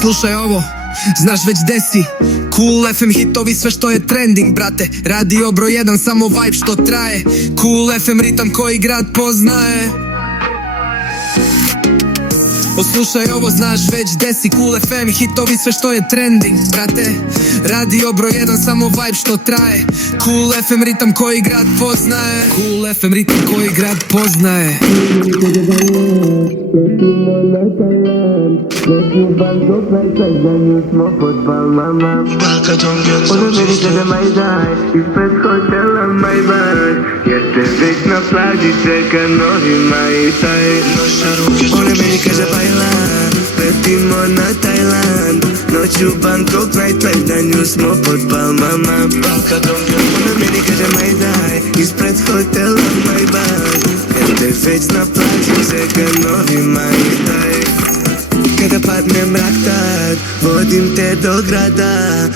Slušaj ovo, znaš već desi Cool FM hitovi, sve što je trending, brate. Radio broj 1, samo vibe što traje. Cool FM ritam koji grad poznaje. Poslušaj ovo, znaš već desi Cool FM hitovi, sve što je trending, brate. Radio broj 1, samo vibe što traje. Cool FM ritam koji grad poznaje. Cool FM ritam koji grad poznaje. Jer te već na plaži čeka novi majstaj. Ona meni kaže bajlan, letimo na Tajland. Noću Bangkok, nightlife, na nju smo pod palmama. Ona meni kaže majdaj, ispred hotela Maybach. Jer te već na plaži čeka novi majstaj. Kada padne mrak tad, vodim te do grada.